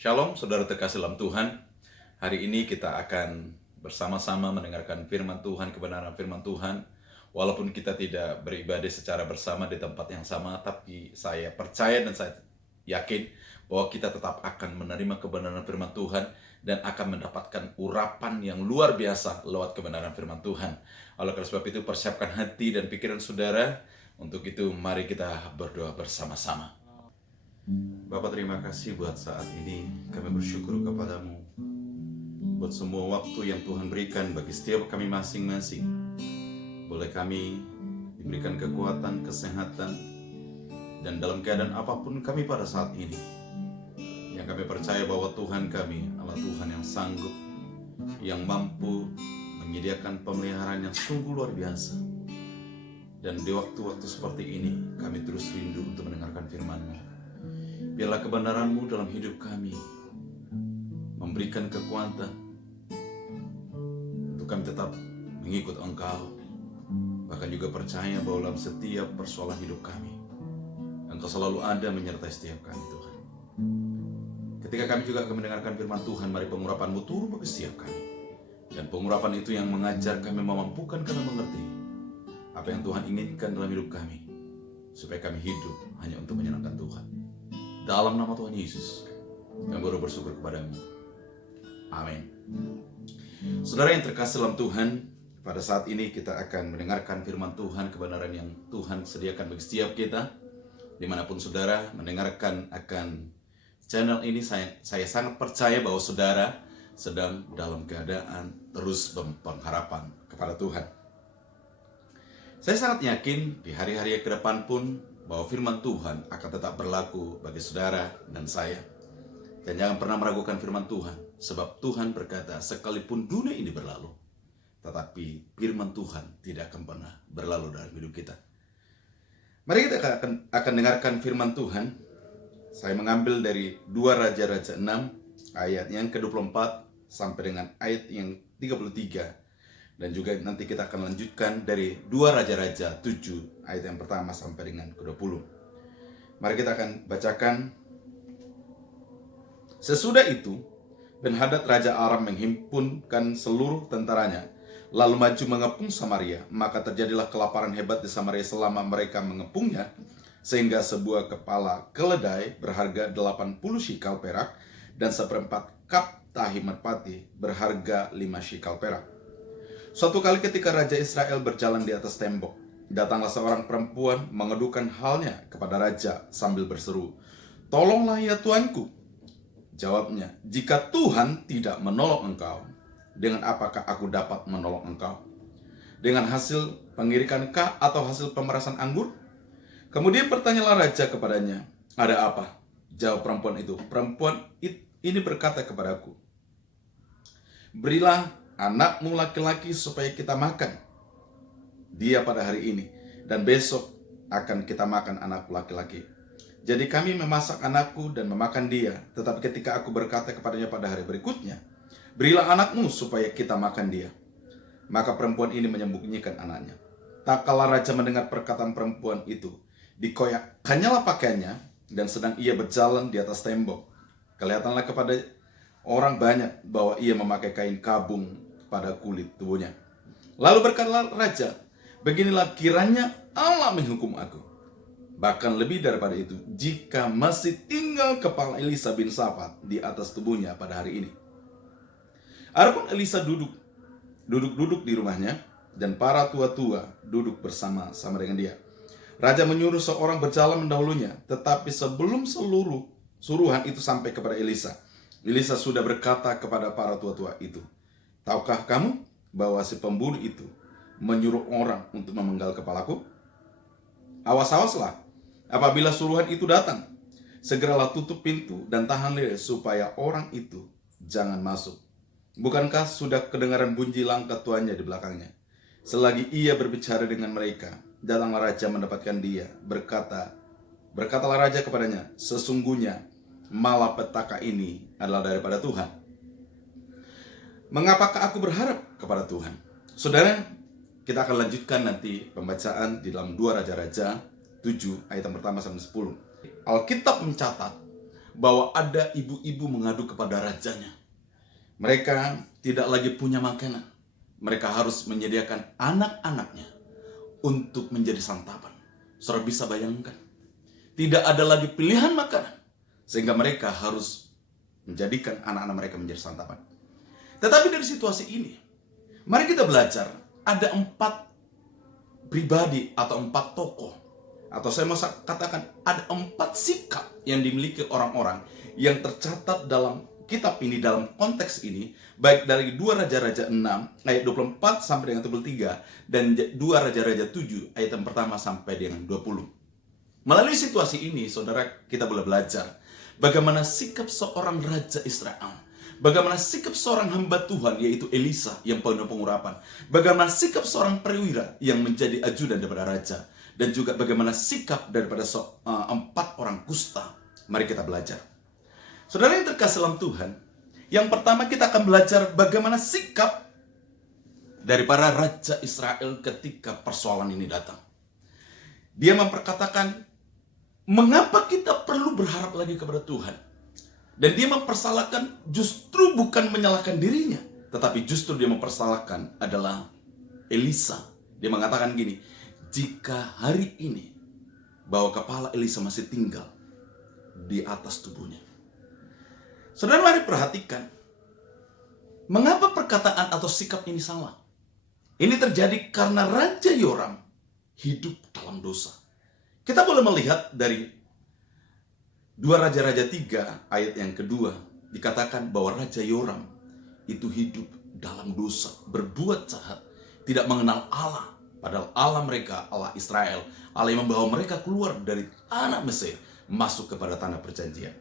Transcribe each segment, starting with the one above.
Shalom, saudara terkasih dalam Tuhan. Hari ini kita akan bersama-sama mendengarkan firman Tuhan, kebenaran firman Tuhan. Walaupun kita tidak beribadah secara bersama di tempat yang sama, tapi saya percaya dan saya yakin bahwa kita tetap akan menerima kebenaran firman Tuhan dan akan mendapatkan urapan yang luar biasa lewat kebenaran firman Tuhan. Oleh karena sebab itu, persiapkan hati dan pikiran saudara. Untuk itu, mari kita berdoa bersama-sama. Bapa, terima kasih buat saat ini. Kami bersyukur kepadamu buat semua waktu yang Tuhan berikan bagi setiap kami masing-masing. Boleh kami diberikan kekuatan, kesehatan, dan dalam keadaan apapun kami pada saat ini, yang kami percaya bahwa Tuhan kami adalah Tuhan yang sanggup, yang mampu menyediakan pemeliharaan yang sungguh luar biasa. Dan di waktu-waktu seperti ini, kami terus rindu untuk mendengarkan firman-Mu. Biarlah kebenaran-Mu dalam hidup kami memberikan kekuatan untuk kami tetap mengikut Engkau. Bahkan juga percaya bahwa dalam setiap persoalan hidup kami, Engkau selalu ada menyertai setiap kami, Tuhan. Ketika kami juga akan mendengarkan firman Tuhan, mari pengurapan-Mu turun bagi setiap kami. Dan pengurapan itu yang mengajar kami, memampukan kami mengerti apa yang Tuhan inginkan dalam hidup kami, supaya kami hidup hanya untuk menyenangkan Tuhan. Dalam nama Tuhan Yesus, kami bersyukur kepadamu. Amin. Saudara yang terkasih dalam Tuhan, pada saat ini kita akan mendengarkan firman Tuhan, kebenaran yang Tuhan sediakan bagi setiap kita. Dimanapun saudara mendengarkan akan channel ini, saya sangat percaya bahwa saudara sedang dalam keadaan terus berpengharapan kepada Tuhan. Saya sangat yakin di hari-hari ke depan pun bahwa firman Tuhan akan tetap berlaku bagi saudara dan saya. Dan jangan pernah meragukan firman Tuhan, sebab Tuhan berkata, sekalipun dunia ini berlalu, tetapi firman Tuhan tidak akan pernah berlalu dalam hidup kita. Mari kita akan dengarkan firman Tuhan. Saya mengambil dari 2 Raja-Raja 6 ayat yang ke-24 sampai dengan ayat yang 33. Dan juga nanti kita akan lanjutkan dari 2 Raja-Raja 7 ayat yang pertama sampai dengan ke-20. Mari kita akan bacakan. Sesudah itu, Ben-Hadad Raja Aram menghimpunkan seluruh tentaranya, lalu maju mengepung Samaria. Maka terjadilah kelaparan hebat di Samaria selama mereka mengepungnya, sehingga sebuah kepala keledai berharga 80 shikal perak dan seperempat kap tahi merpati berharga 5 shikal perak. Suatu kali ketika Raja Israel berjalan di atas tembok, datanglah seorang perempuan mengeduhkan halnya kepada raja sambil berseru, "Tolonglah ya tuanku." Jawabnya, "Jika Tuhan tidak menolong engkau, dengan apakah aku dapat menolong engkau? Dengan hasil pengirikankah atau hasil pemerasan anggur?" Kemudian bertanyalah raja kepadanya, "Ada apa?" Jawab perempuan itu, "Perempuan ini berkata kepadaku, berilah anakmu laki-laki supaya kita makan dia pada hari ini, dan besok akan kita makan anakku laki-laki. Jadi kami memasak anakku dan memakan dia. Tetapi ketika aku berkata kepadanya pada hari berikutnya, berilah anakmu supaya kita makan dia, maka perempuan ini menyembunyikan anaknya." Tak kala raja mendengar perkataan perempuan itu, dikoyakkannyalah pakaiannya, dan sedang ia berjalan di atas tembok, kelihatanlah kepada orang banyak bahwa ia memakai kain kabung pada kulit tubuhnya. Lalu berkatalah raja, "Beginilah kiranya Allah menghukum aku, bahkan lebih daripada itu, jika masih tinggal kepala Elisa bin Safat di atas tubuhnya pada hari ini." Adapun Elisa duduk di rumahnya, dan para tua-tua duduk bersama-sama dengan dia. Raja menyuruh seorang berjalan mendahulunya, tetapi sebelum seluruh suruhan itu sampai kepada Elisa, Elisa sudah berkata kepada para tua-tua itu, "Tahukah kamu bahwa si pembunuh itu menyuruh orang untuk memenggal kepalaku? Awas-awaslah apabila suruhan itu datang. Segeralah tutup pintu dan tahan diri supaya orang itu jangan masuk. Bukankah sudah kedengaran bunyi langkah tuannya di belakangnya?" Selagi ia berbicara dengan mereka, datanglah raja mendapatkan dia. Berkatalah raja kepadanya, "Sesungguhnya malapetaka ini adalah daripada Tuhan. Mengapakah aku berharap kepada Tuhan?" Saudara, kita akan lanjutkan nanti pembacaan di dalam 2 Raja-Raja 7 ayat yang pertama sampai 10. Alkitab mencatat bahwa ada ibu-ibu mengadu kepada rajanya. Mereka tidak lagi punya makanan. Mereka harus menyediakan anak-anaknya untuk menjadi santapan. Saudara bisa bayangkan, tidak ada lagi pilihan makanan, sehingga mereka harus menjadikan anak-anak mereka menjadi santapan. Tetapi dari situasi ini, mari kita belajar, ada 4 pribadi atau 4 tokoh, atau saya mau katakan ada 4 sikap yang dimiliki orang-orang yang tercatat dalam kitab ini, dalam konteks ini, baik dari 2 Raja-Raja 6 ayat 24 sampai dengan 23 dan 2 Raja-Raja 7 ayat yang pertama sampai dengan 20. Melalui situasi ini, saudara, kita boleh belajar bagaimana sikap seorang raja Israel, bagaimana sikap seorang hamba Tuhan yaitu Elisa yang penuh pengurapan, bagaimana sikap seorang perwira yang menjadi ajudan daripada raja, dan juga bagaimana sikap daripada 4 orang kusta. Mari kita belajar. Saudara yang terkasih dalam Tuhan, yang pertama kita akan belajar bagaimana sikap dari para raja Israel ketika persoalan ini datang. Dia memperkatakan, mengapa kita perlu berharap lagi kepada Tuhan? Dan dia mempersalahkan justru bukan menyalahkan dirinya, tetapi justru dia mempersalahkan adalah Elisa. Dia mengatakan gini, jika hari ini bahwa kepala Elisa masih tinggal di atas tubuhnya. Saudara, mari perhatikan, mengapa perkataan atau sikap ini salah? Ini terjadi karena Raja Yoram hidup dalam dosa. Kita boleh melihat dari 2 Raja-Raja 3 ayat yang kedua, dikatakan bahwa Raja Yoram itu hidup dalam dosa, berbuat jahat, tidak mengenal Allah. Padahal Allah mereka, Allah Israel, Allah yang membawa mereka keluar dari tanah Mesir, masuk kepada tanah perjanjian.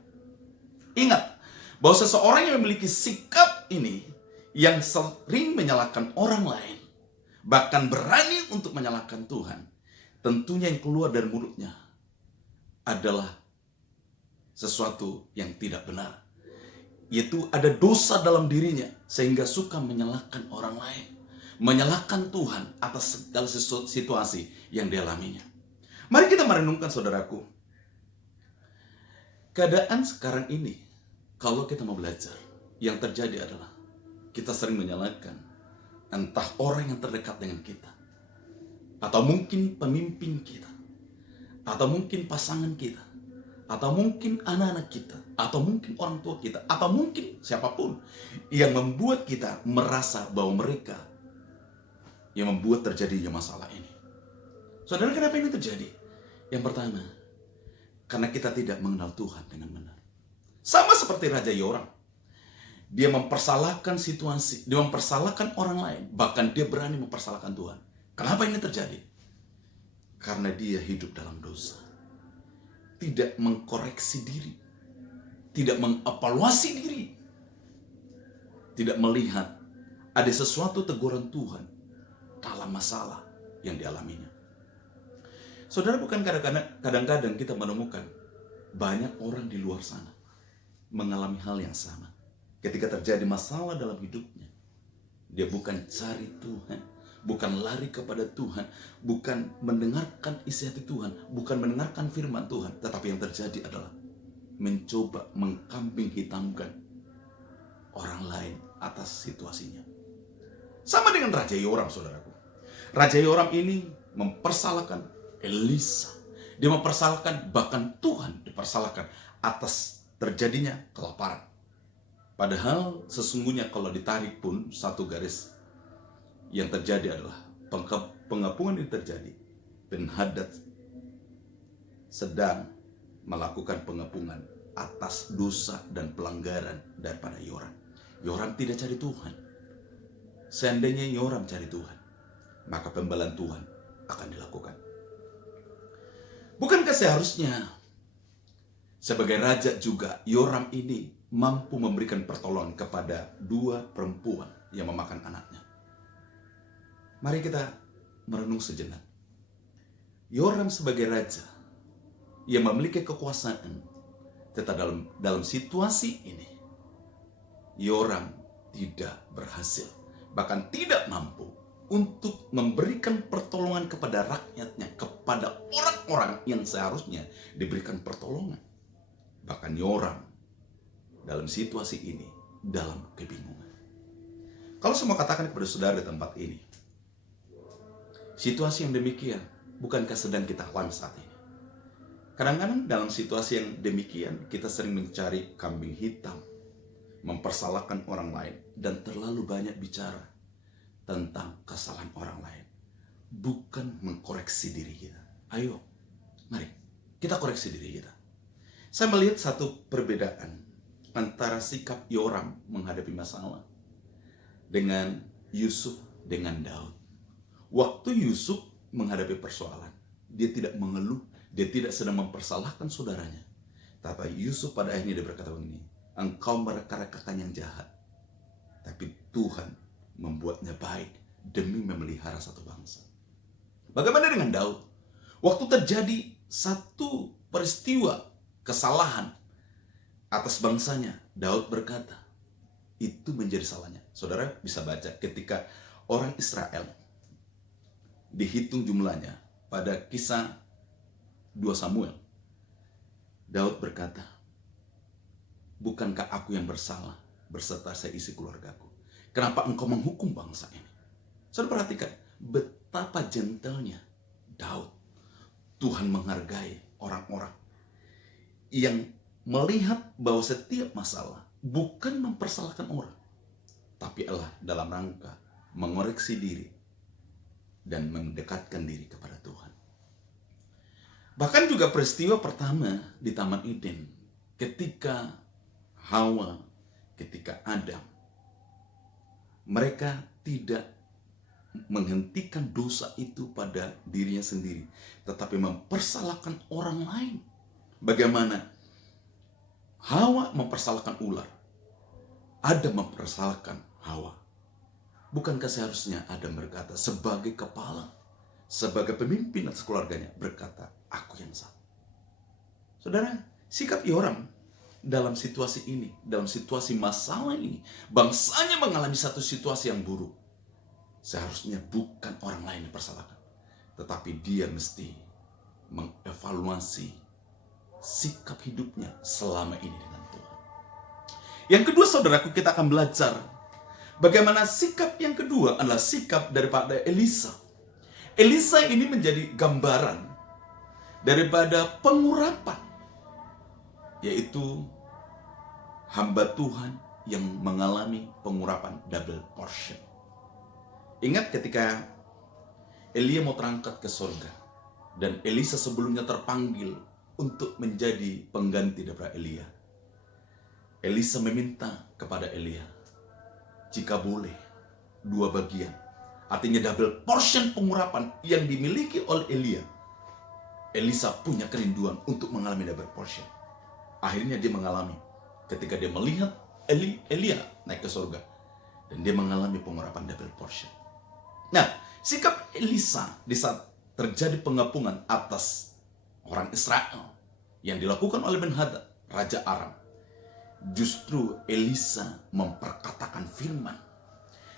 Ingat, bahwa seseorang yang memiliki sikap ini, yang sering menyalahkan orang lain, bahkan berani untuk menyalahkan Tuhan, tentunya yang keluar dari mulutnya adalah sesuatu yang tidak benar. Yaitu ada dosa dalam dirinya, sehingga suka menyalahkan orang lain, menyalahkan Tuhan atas segala situasi yang dialaminya. Mari kita merenungkan, saudaraku, keadaan sekarang ini. Kalau kita mau belajar, yang terjadi adalah kita sering menyalahkan entah orang yang terdekat dengan kita, atau mungkin pemimpin kita, atau mungkin pasangan kita, atau mungkin anak-anak kita, atau mungkin orang tua kita, atau mungkin siapapun yang membuat kita merasa bahwa mereka yang membuat terjadinya masalah ini. Saudara, kenapa ini terjadi? Yang pertama, karena kita tidak mengenal Tuhan dengan benar. Sama seperti Raja Yoram. Dia mempersalahkan situasi, dia mempersalahkan orang lain, bahkan dia berani mempersalahkan Tuhan. Kenapa ini terjadi? Karena dia hidup dalam dosa. Tidak mengkoreksi diri, tidak mengevaluasi diri, tidak melihat ada sesuatu teguran Tuhan dalam masalah yang dialaminya. Saudara, bukan kadang-kadang kita menemukan banyak orang di luar sana mengalami hal yang sama. Ketika terjadi masalah dalam hidupnya, dia bukan cari Tuhan, bukan lari kepada Tuhan, bukan mendengarkan isi hati Tuhan, bukan mendengarkan firman Tuhan, tetapi yang terjadi adalah mencoba mengkambing hitamkan orang lain atas situasinya. Sama dengan Raja Yoram, saudaraku. Raja Yoram ini mempersalahkan Elisa. Dia mempersalahkan, bahkan Tuhan dipersalahkan atas terjadinya kelaparan. Padahal sesungguhnya kalau ditarik pun satu garis, yang terjadi adalah pengepungan yang terjadi. Ben-Hadad sedang melakukan pengepungan atas dosa dan pelanggaran daripada Yoram. Yoram tidak cari Tuhan. Seandainya Yoram cari Tuhan, maka pembelaan Tuhan akan dilakukan. Bukankah seharusnya sebagai raja juga Yoram ini mampu memberikan pertolongan kepada 2 perempuan yang memakan anaknya? Mari kita merenung sejenak. Yoram sebagai raja yang memiliki kekuasaan, tetapi dalam situasi ini Yoram tidak berhasil, bahkan tidak mampu untuk memberikan pertolongan kepada rakyatnya, kepada orang-orang yang seharusnya diberikan pertolongan. Bahkan Yoram dalam situasi ini, dalam kebingungan. Kalau semua katakan kepada saudara di tempat ini, situasi yang demikian, bukankah sedang kita alami saat ini? Kadang-kadang dalam situasi yang demikian, kita sering mencari kambing hitam, mempersalahkan orang lain, dan terlalu banyak bicara tentang kesalahan orang lain, bukan mengkoreksi diri kita. Ayo, mari kita koreksi diri kita. Saya melihat satu perbedaan antara sikap Yoram menghadapi masalah dengan Yusuf dengan Daud. Waktu Yusuf menghadapi persoalan, dia tidak mengeluh, dia tidak sedang mempersalahkan saudaranya. Tapi Yusuf pada akhirnya dia berkata begini, engkau mereka-rekakan yang jahat, tapi Tuhan membuatnya baik demi memelihara satu bangsa. Bagaimana dengan Daud? Waktu terjadi satu peristiwa kesalahan atas bangsanya, Daud berkata, itu menjadi salahnya. Saudara bisa baca ketika orang Israel dihitung jumlahnya pada kisah 2 Samuel. Daud berkata, bukankah aku yang bersalah beserta seisi keluargaku? Kenapa engkau menghukum bangsa ini? Saudara perhatikan betapa gentlenya Daud. Tuhan menghargai orang-orang yang melihat bahwa setiap masalah bukan mempersalahkan orang, tapi adalah dalam rangka mengoreksi diri dan mendekatkan diri kepada Tuhan. Bahkan juga peristiwa pertama di Taman Eden, ketika Hawa, ketika Adam, mereka tidak menghentikan dosa itu pada dirinya sendiri, tetapi mempersalahkan orang lain. Bagaimana Hawa mempersalahkan ular, Adam mempersalahkan Hawa. Bukankah seharusnya Adam berkata sebagai kepala, sebagai pemimpin atas keluarganya, berkata, aku yang salah. Saudara, sikap Yoram dalam situasi ini, dalam situasi masalah ini, bangsanya mengalami satu situasi yang buruk, seharusnya bukan orang lain yang dipersalahkan, tetapi dia mesti mengevaluasi sikap hidupnya selama ini dengan Tuhan. Yang kedua, saudaraku, kita akan belajar bagaimana sikap yang kedua adalah sikap daripada Elisa. Elisa ini menjadi gambaran daripada pengurapan, yaitu hamba Tuhan yang mengalami pengurapan double portion. Ingat ketika Elia mau terangkat ke surga, dan Elisa sebelumnya terpanggil untuk menjadi pengganti daripada Elia. Elisa meminta kepada Elia, jika boleh 2 bagian, artinya double portion pengurapan yang dimiliki oleh Elia. Elisa punya kerinduan untuk mengalami double portion. Akhirnya dia mengalami ketika dia melihat Elia naik ke surga, dan dia mengalami pengurapan double portion. Nah, sikap Elisa di saat terjadi pengepungan atas orang Israel yang dilakukan oleh Ben-Hadad, Raja Aram, justru Elisa memperkatakan firman.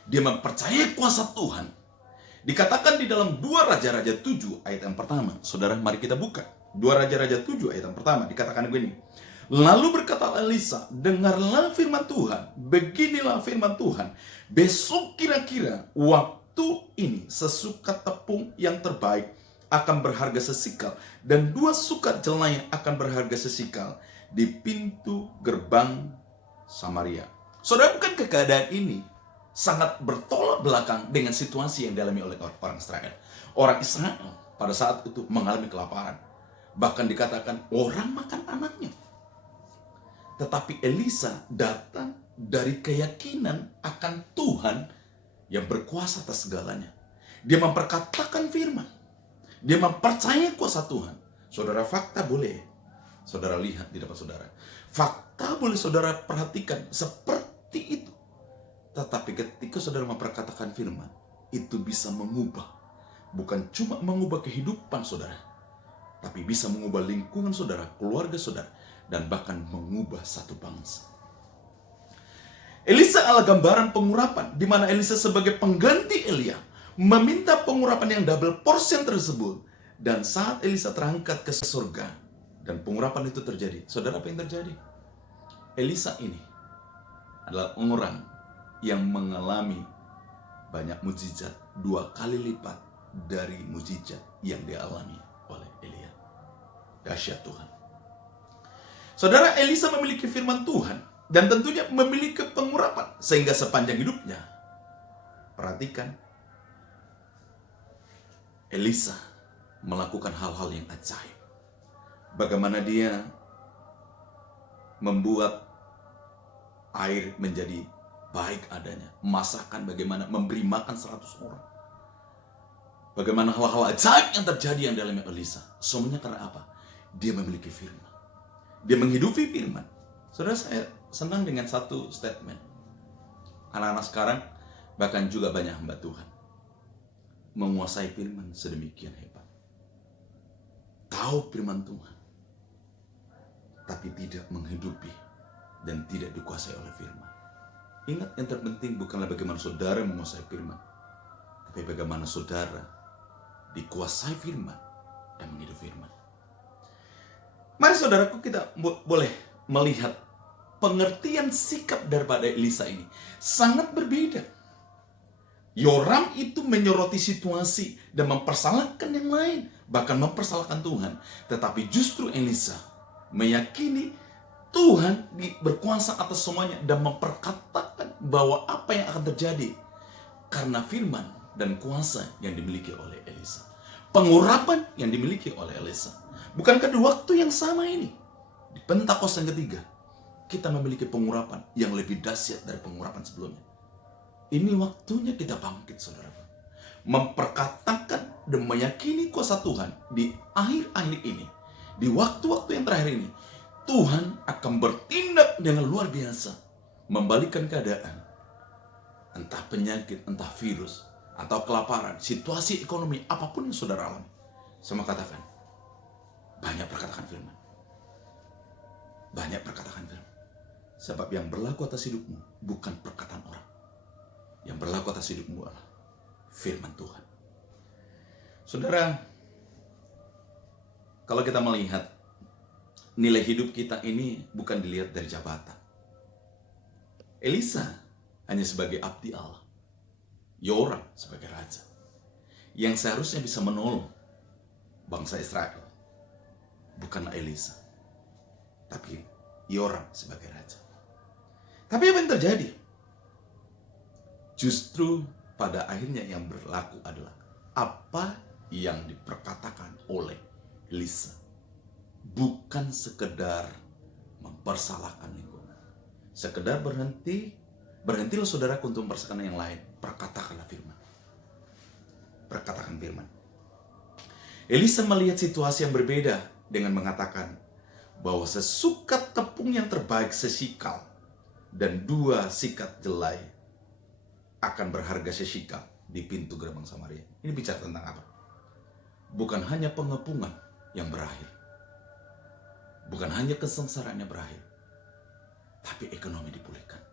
Dia mempercayai kuasa Tuhan. Dikatakan di dalam 2 Raja-Raja 7 ayat yang pertama. Saudara, mari kita buka 2 Raja-Raja 7 ayat yang pertama. Dikatakan begini, lalu berkata Elisa, dengarlah firman Tuhan, beginilah firman Tuhan, besok kira-kira waktu ini sesukat tepung yang terbaik akan berharga sesikal, dan 2 sukat jelai akan berharga sesikal di pintu gerbang Samaria. Saudara, bukankah keadaan ini sangat bertolak belakang dengan situasi yang dialami oleh orang Israel? Orang Israel pada saat itu mengalami kelaparan. Bahkan dikatakan orang makan anaknya. Tetapi Elisa datang dari keyakinan akan Tuhan yang berkuasa atas segalanya. Dia memperkatakan firman. Dia mempercayai kuasa Tuhan. Saudara, fakta boleh saudara lihat di depan saudara. Fakta boleh saudara perhatikan seperti itu. Tetapi ketika saudara memperkatakan firman, itu bisa mengubah. Bukan cuma mengubah kehidupan saudara, tapi bisa mengubah lingkungan saudara, keluarga saudara, dan bahkan mengubah satu bangsa. Elisa adalah gambaran pengurapan, di mana Elisa sebagai pengganti Elia meminta pengurapan yang double portion tersebut. Dan saat Elisa terangkat ke surga dan pengurapan itu terjadi, saudara, apa yang terjadi? Elisa ini adalah orang yang mengalami banyak mukjizat 2 kali lipat dari mukjizat yang dialami oleh Elia. Dahsyat Tuhan. Saudara, Elisa memiliki firman Tuhan dan tentunya memiliki pengurapan sehingga sepanjang hidupnya, perhatikan, Elisa melakukan hal-hal yang ajaib. Bagaimana dia membuat air menjadi baik adanya. Masakan bagaimana memberi makan 100 orang. Bagaimana hal-hal ajaib yang terjadi yang dialami Elisa. Semuanya karena apa? Dia memiliki firman. Dia menghidupi firman. Saudara, saya senang dengan satu statement. Anak-anak sekarang, bahkan juga banyak hamba Tuhan, menguasai firman sedemikian hebat. Tahu firman Tuhan, tapi tidak menghidupi dan tidak dikuasai oleh firman. Ingat, yang terpenting bukanlah bagaimana saudara menguasai firman, tapi bagaimana saudara dikuasai firman dan menghidupi firman. Mari saudaraku, kita boleh melihat pengertian sikap daripada Elisa ini sangat berbeda. Yoram itu menyoroti situasi dan mempersalahkan yang lain, bahkan mempersalahkan Tuhan. Tetapi justru Elisa meyakini Tuhan berkuasa atas semuanya dan memperkatakan bahwa apa yang akan terjadi karena firman dan kuasa yang dimiliki oleh Elisa. Pengurapan yang dimiliki oleh Elisa. Bukankah di waktu yang sama ini, di Pentakosta yang ketiga, kita memiliki pengurapan yang lebih dahsyat dari pengurapan sebelumnya. Ini waktunya kita bangkit, saudara. Memperkatakan dan meyakini kuasa Tuhan di akhir-akhir ini. Di waktu-waktu yang terakhir ini, Tuhan akan bertindak dengan luar biasa. Membalikan keadaan. Entah penyakit, entah virus, atau kelaparan, situasi ekonomi, apapun yang saudara alami. Sama katakan, banyak perkatakan firman. Banyak perkatakan firman. Sebab yang berlaku atas hidupmu bukan perkataan orang. Yang berlaku atas hidupmu adalah firman Tuhan. Saudara, kalau kita melihat nilai hidup kita ini bukan dilihat dari jabatan. Elisa hanya sebagai abdi Allah. Yoram sebagai raja. Yang seharusnya bisa menolong bangsa Israel. Bukanlah Elisa, tapi Yoram sebagai raja. Tapi apa yang terjadi? Justru pada akhirnya yang berlaku adalah apa yang diperkatakan oleh Elisa. Bukan sekedar mempersalahkan lingkungan. Sekedar berhentilah saudara untuk mempersalahkan yang lain. Perkatakanlah firman. Perkatakan firman. Elisa melihat situasi yang berbeda dengan mengatakan bahwa sesukat tepung yang terbaik sesikal dan 2 sikat jelai akan berharga sesikal di pintu gerbang Samaria. Ini bicara tentang apa? Bukan hanya pengepungan yang berakhir. Bukan hanya kesengsaraan yang berakhir. Tapi ekonomi dipulihkan.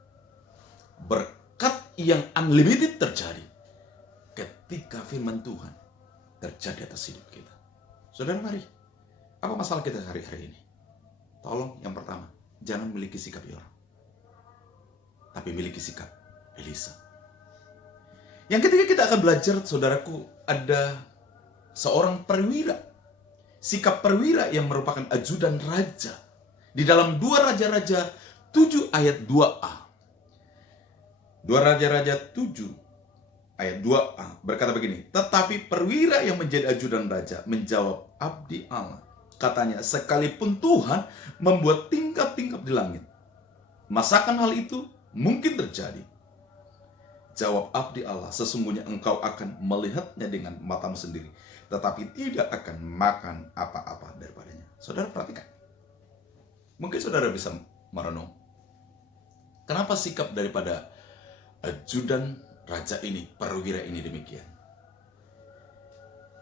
Berkat yang unlimited terjadi ketika firman Tuhan terjadi atas hidup kita. Saudara, mari. Apa masalah kita hari-hari ini? Tolong, yang pertama, jangan miliki sikap Yoram, tapi miliki sikap Elisa. Yang ketiga, kita akan belajar, saudaraku, ada seorang perwira. Sikap perwira yang merupakan ajudan raja. Di dalam 2 Raja-Raja 7 ayat 2a. 2 Raja-Raja 7 ayat 2a berkata begini. Tetapi perwira yang menjadi ajudan raja menjawab abdi Allah. Katanya, sekalipun Tuhan membuat tingkap-tingkap di langit, masakan hal itu mungkin terjadi? Jawab abdi Allah, sesungguhnya engkau akan melihatnya dengan matamu sendiri, tetapi tidak akan makan apa-apa daripadanya. Saudara perhatikan. Mungkin saudara bisa merenung. Kenapa sikap daripada ajudan raja ini, perwira ini demikian?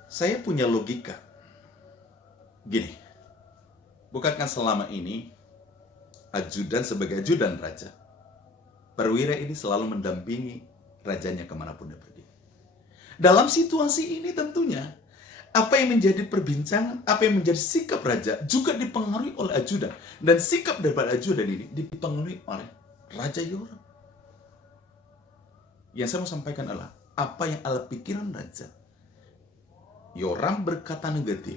Saya punya logika. Gini, bukankah selama ini ajudan sebagai ajudan raja, perwira ini selalu mendampingi rajanya kemanapun dia pergi. Dalam situasi ini tentunya Apa yang menjadi perbincangan, apa yang menjadi sikap raja juga dipengaruhi oleh ajudan. Dan sikap daripada ajudan ini dipengaruhi oleh Raja Yoram. Yang saya mau sampaikan adalah apa yang ala pikiran raja. Yoram berkata negatif,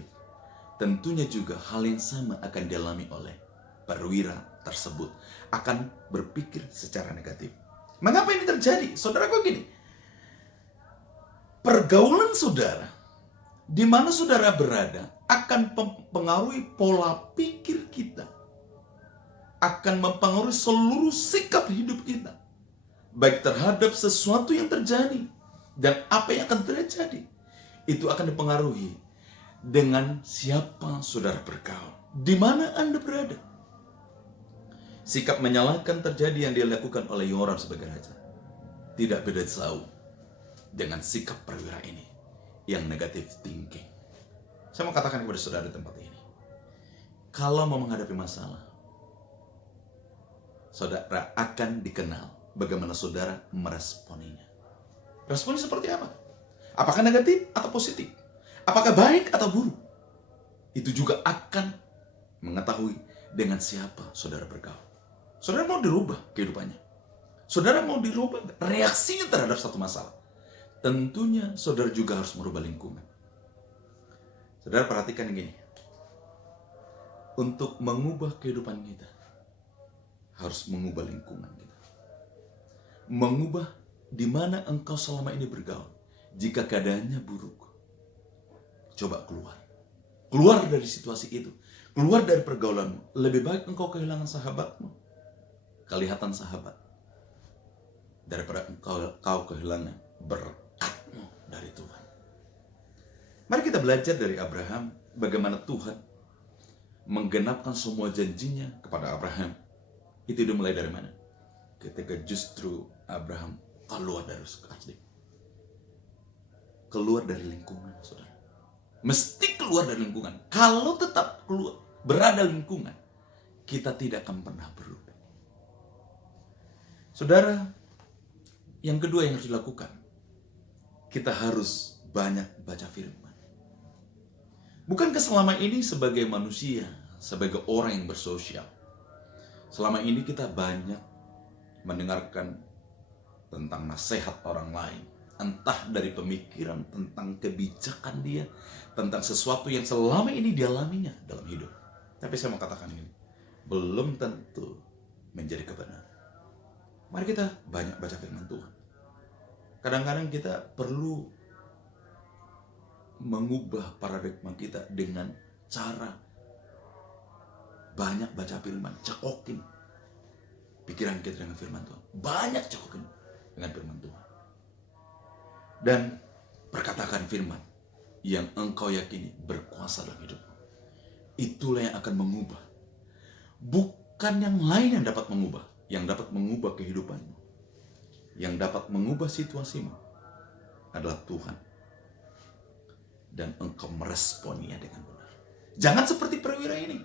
tentunya juga hal yang sama akan dialami oleh perwira tersebut, akan berpikir secara negatif. Mengapa ini terjadi? Saudaraku gini, pergaulan saudara, di mana saudara berada, akan mempengaruhi pola pikir kita, akan mempengaruhi seluruh sikap hidup kita, baik terhadap sesuatu yang terjadi dan apa yang akan terjadi. Itu akan dipengaruhi dengan siapa saudara bergaul, di mana Anda berada. Sikap menyalahkan terjadi yang dilakukan oleh Yoram sebagai raja tidak beda jauh dengan sikap perwira ini yang negatif thinking. Saya mau katakan kepada saudara di tempat ini, kalau mau menghadapi masalah, saudara akan dikenal bagaimana saudara meresponinya. Responnya seperti apa? Apakah negatif atau positif? Apakah baik atau buruk? Itu juga akan mengetahui dengan siapa saudara bergaul. Saudara mau dirubah kehidupannya, saudara mau dirubah reaksinya terhadap satu masalah, tentunya saudara juga harus merubah lingkungan. Saudara perhatikan gini, untuk mengubah kehidupan kita, harus mengubah lingkungan kita. Mengubah di mana engkau selama ini bergaul. Jika keadaannya buruk, coba keluar. Keluar dari situasi itu. Keluar dari pergaulanmu. Lebih baik engkau kehilangan sahabatmu, kelihatan sahabat, daripada engkau kehilangan berkatmu dari Tuhan. Mari kita belajar dari Abraham, bagaimana Tuhan menggenapkan semua janjinya kepada Abraham. Itu dimulai dari mana? Ketika justru Abraham keluar dari asli, keluar dari lingkungan, saudara. Mesti keluar dari lingkungan. Kalau tetap keluar, berada di lingkungan, kita tidak akan pernah berubah. Saudara, yang kedua yang harus dilakukan, kita harus banyak baca firman. Bukankah selama ini sebagai manusia, sebagai orang yang bersosial, selama ini kita banyak mendengarkan tentang nasihat orang lain, entah dari pemikiran, tentang kebijakan dia, tentang sesuatu yang selama ini dialaminya dalam hidup. Tapi saya mau katakan ini, belum tentu menjadi kebenaran. Mari kita banyak baca firman Tuhan. Kadang-kadang kita perlu mengubah paradigma kita dengan cara banyak baca firman, cekokin pikiran kita dengan firman Tuhan. Banyak cekokin dengan firman Tuhan. Dan perkatakan firman yang engkau yakini berkuasa dalam hidupmu. Itulah yang akan mengubah. Bukan yang lain yang dapat mengubah. Yang dapat mengubah kehidupanmu, yang dapat mengubah situasimu adalah Tuhan. Dan engkau meresponnya dengan benar. Jangan seperti perwira ini.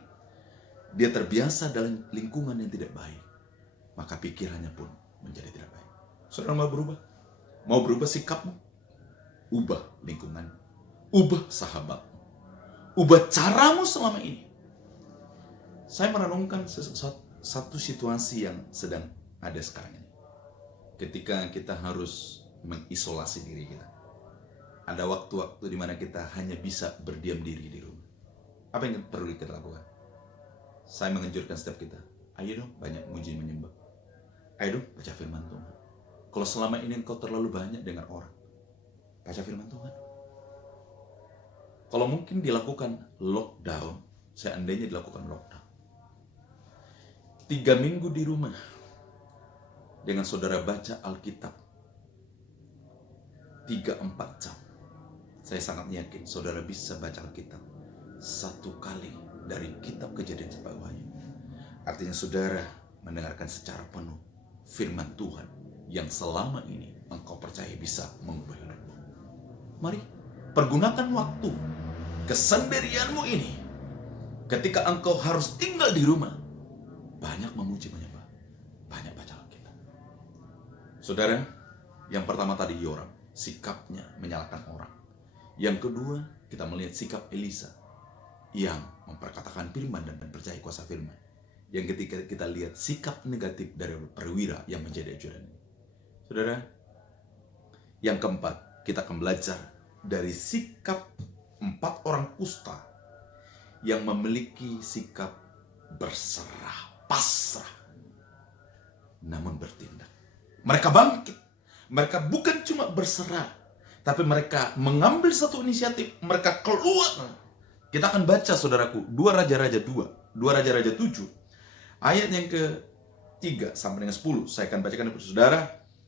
Dia terbiasa dalam lingkungan yang tidak baik, maka pikirannya pun menjadi tidak baik. Saudara mau berubah? Mau berubah sikapmu? Ubah lingkungan, ubah sahabatmu, ubah caramu selama ini. Saya merenungkan satu situasi yang sedang ada sekarang ini. Ketika kita harus mengisolasi diri kita. Ada waktu-waktu di mana kita hanya bisa berdiam diri di rumah. Apa yang perlu kita lakukan? Saya menganjurkan setiap kita, ayo dong banyak muji menyembah. Ayo dong baca firman Tuhan. Kalau selama ini engkau terlalu banyak dengan orang, baca firman Tuhan. Kalau mungkin dilakukan lockdown, seandainya dilakukan lockdown, 3 minggu di rumah, dengan saudara baca Alkitab 3-4 jam, saya sangat yakin saudara bisa baca Alkitab 1 kali dari kitab Kejadian sampai Wahyu. Artinya saudara mendengarkan secara penuh firman Tuhan yang selama ini engkau percaya bisa mengubah hidupmu. Mari pergunakan waktu kesendirianmu ini. Ketika engkau harus tinggal di rumah, banyak memuji menyembah, banyak baca Alkitab. Saudara, yang pertama tadi Yoram, sikapnya menyalahkan orang. Yang kedua, kita melihat sikap Elisa yang memperkatakan firman dan percaya kuasa firman. Yang ketika kita lihat sikap negatif dari perwira yang menjadi ajudan ini. Saudara, yang keempat, kita akan belajar dari sikap 4 orang kusta yang memiliki sikap berserah, pasrah, namun bertindak. Mereka bangkit. Mereka bukan cuma berserah, tapi mereka mengambil satu inisiatif. Mereka keluar. Kita akan baca, saudaraku, 2 Raja-Raja 2, 2 Raja-Raja 7, ayat yang ke-3 sampai dengan 10. Saya akan bacakan kepada saudara.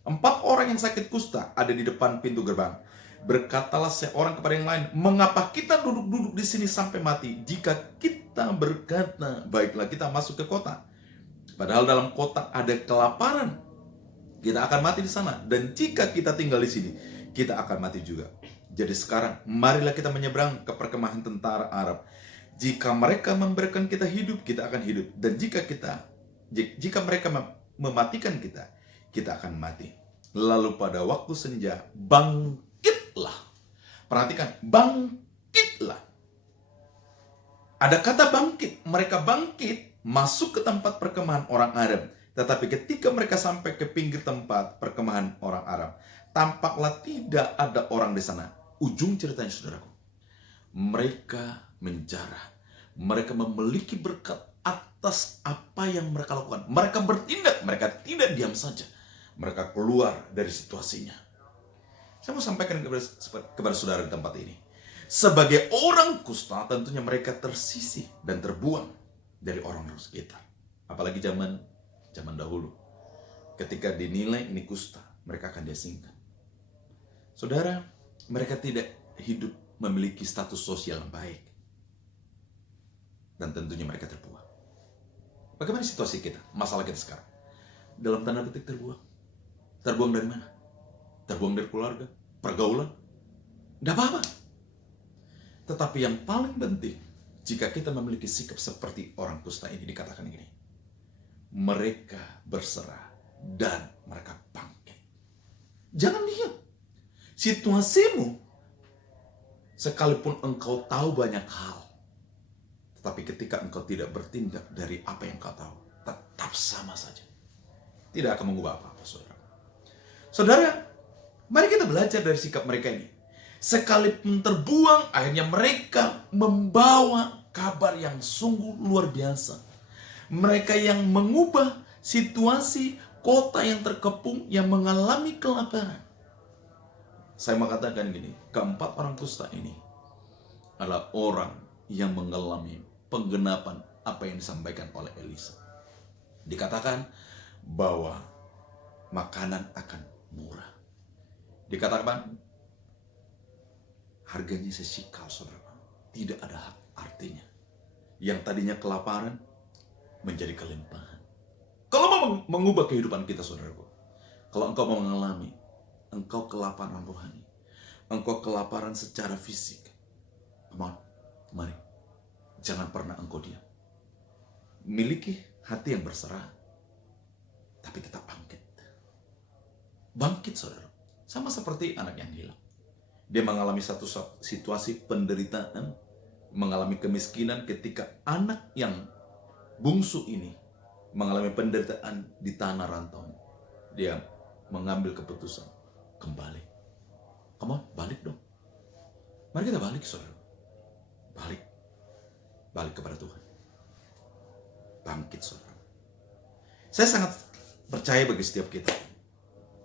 4 orang yang sakit kusta ada di depan pintu gerbang. Berkatalah seorang kepada yang lain, mengapa kita duduk-duduk di sini sampai mati? Jika kita berkata, baiklah kita masuk ke kota. Padahal dalam kota ada kelaparan, kita akan mati di sana. Dan jika kita tinggal di sini, kita akan mati juga. Jadi sekarang, marilah kita menyeberang ke perkemahan tentara Arab. Jika mereka memberikan kita hidup, kita akan hidup. Dan jika mereka mematikan kita, kita akan mati. Lalu pada waktu senja, bangkitlah. Perhatikan, bangkitlah. Ada kata bangkit. Mereka bangkit masuk ke tempat perkemahan orang Arab. Tetapi ketika mereka sampai ke pinggir tempat perkemahan orang Arab, tampaklah tidak ada orang di sana. Ujung ceritanya, saudaraku, mereka menjarah. Mereka memiliki berkat atas apa yang mereka lakukan. Mereka bertindak, mereka tidak diam saja. Mereka keluar dari situasinya. Saya mau sampaikan kepada saudara di tempat ini. Sebagai orang kusta, tentunya mereka tersisih dan terbuang dari orang-orang sekitar. Apalagi zaman dahulu. Ketika dinilai ini kusta, mereka akan diasingkan. Saudara, mereka tidak hidup memiliki status sosial yang baik. Dan tentunya mereka terbuang. Bagaimana situasi kita? Masalah kita sekarang. Dalam tanda petik terbuang. Terbuang dari mana? Terbuang dari keluarga? Pergaulan? Tidak apa-apa. Tetapi yang paling penting, jika kita memiliki sikap seperti orang kusta ini, dikatakan ini. Mereka berserah dan mereka bangkit. Jangan diam. Situasimu, sekalipun engkau tahu banyak hal, tetapi ketika engkau tidak bertindak dari apa yang engkau tahu, tetap sama saja. Tidak akan mengubah apa-apa, saudara. Saudara, mari kita belajar dari sikap mereka ini. Sekalipun terbuang, akhirnya mereka membawa kabar yang sungguh luar biasa. Mereka yang mengubah situasi kota yang terkepung, yang mengalami kelaparan. Saya mau katakan gini, keempat orang kusta ini adalah orang yang mengalami penggenapan apa yang disampaikan oleh Elisa. Dikatakan bahwa makanan akan murah. Dikatakan harganya sesikal, saudara. Tidak ada artinya. Yang tadinya kelaparan menjadi kelimpahan. Kalau mau mengubah kehidupan kita, saudaraku, kalau engkau mau mengalami, engkau kelaparan rohani, engkau kelaparan secara fisik, mari, jangan pernah engkau diam. Miliki hati yang berserah, tapi tetap bangkit. Bangkit, saudara. Sama seperti anak yang hilang. Dia mengalami satu situasi penderitaan, mengalami kemiskinan ketika anak yang bungsu ini mengalami penderitaan di tanah rantau. Dia mengambil keputusan kembali. Balik dong. Mari kita balik, saudara. Balik kepada Tuhan. Bangkit, saudara. Saya sangat percaya bagi setiap kita,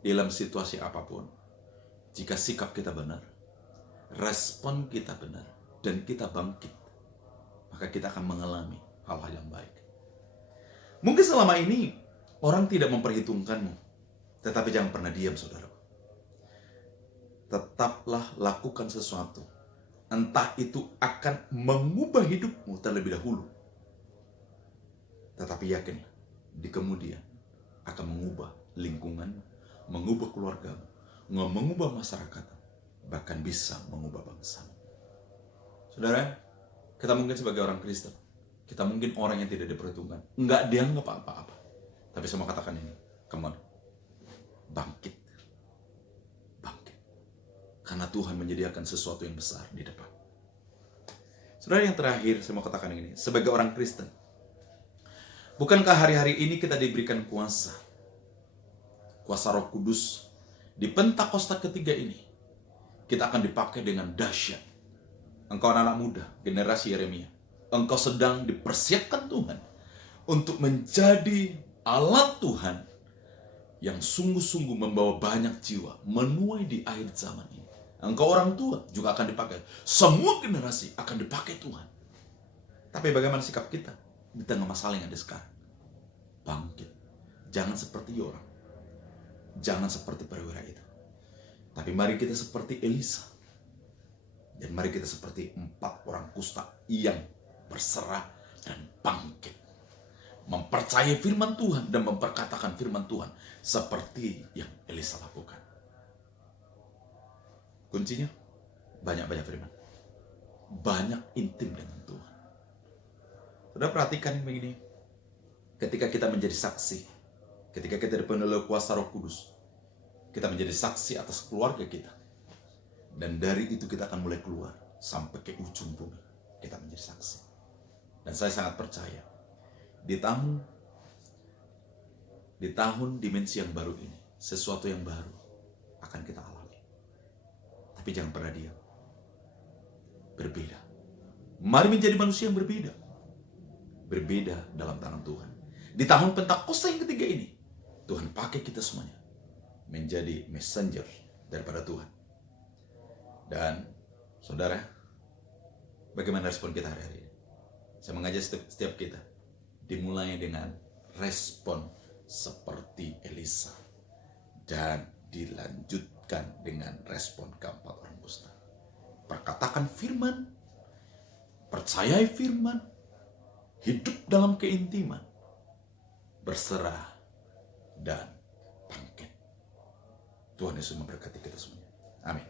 dalam situasi apapun, jika sikap kita benar, respon kita benar, dan kita bangkit, maka kita akan mengalami hal-hal yang baik. Mungkin selama ini orang tidak memperhitungkanmu, tetapi jangan pernah diam, saudara. Tetaplah lakukan sesuatu. Entah itu akan mengubah hidupmu terlebih dahulu, tetapi yakinlah, di kemudian akan mengubah lingkungan, mengubah keluargamu, mengubah masyarakat, bahkan bisa mengubah bangsa. Saudara, kita mungkin sebagai orang Kristen, kita mungkin orang yang tidak diperhitungkan, enggak dianggap apa-apa. Tapi saya mau katakan ini, come on, bangkit. Karena Tuhan menyediakan sesuatu yang besar di depan. Saudara, yang terakhir saya mau katakan ini, sebagai orang Kristen, bukankah hari-hari ini kita diberikan kuasa Roh Kudus? Di Pentakosta ketiga ini, kita akan dipakai dengan dahsyat. Engkau anak-anak muda, generasi Yeremia, engkau sedang dipersiapkan Tuhan untuk menjadi alat Tuhan yang sungguh-sungguh membawa banyak jiwa menuai di akhir zaman ini. Engkau orang tua juga akan dipakai. Semua generasi akan dipakai Tuhan. Tapi bagaimana sikap kita di tengah masalah yang ada sekarang? Bangkit. Jangan seperti orang. Jangan seperti perwira itu. Tapi mari kita seperti Elisa. Dan mari kita seperti 4 orang kusta yang berserah dan bangkit. Mempercayai firman Tuhan dan memperkatakan firman Tuhan seperti yang Elisa lakukan. Kuncinya, banyak-banyak firman. Banyak intim dengan Tuhan. Sudah perhatikan begini. Ketika kita menjadi saksi, ketika kita dipenuhi oleh kuasa Roh Kudus, kita menjadi saksi atas keluarga kita. Dan dari itu kita akan mulai keluar sampai ke ujung bumi. Kita menjadi saksi. Dan saya sangat percaya, di tahun dimensi yang baru ini, sesuatu yang baru akan kita alami. Tapi jangan pernah diam. Berbeda. Mari menjadi manusia yang berbeda. Berbeda dalam tangan Tuhan. Di tahun Pentakosta yang ketiga ini, Tuhan pakai kita semuanya menjadi messenger daripada Tuhan. Dan saudara, bagaimana respon kita hari-hari ini? Saya mengajak setiap kita dimulai dengan respon seperti Elisa dan dilanjutkan dengan respon keempat orang kusta. Perkatakan firman, percayai firman, hidup dalam keintiman, berserah, dan bangkit. Tuhan Yesus memberkati kita semuanya. Amin.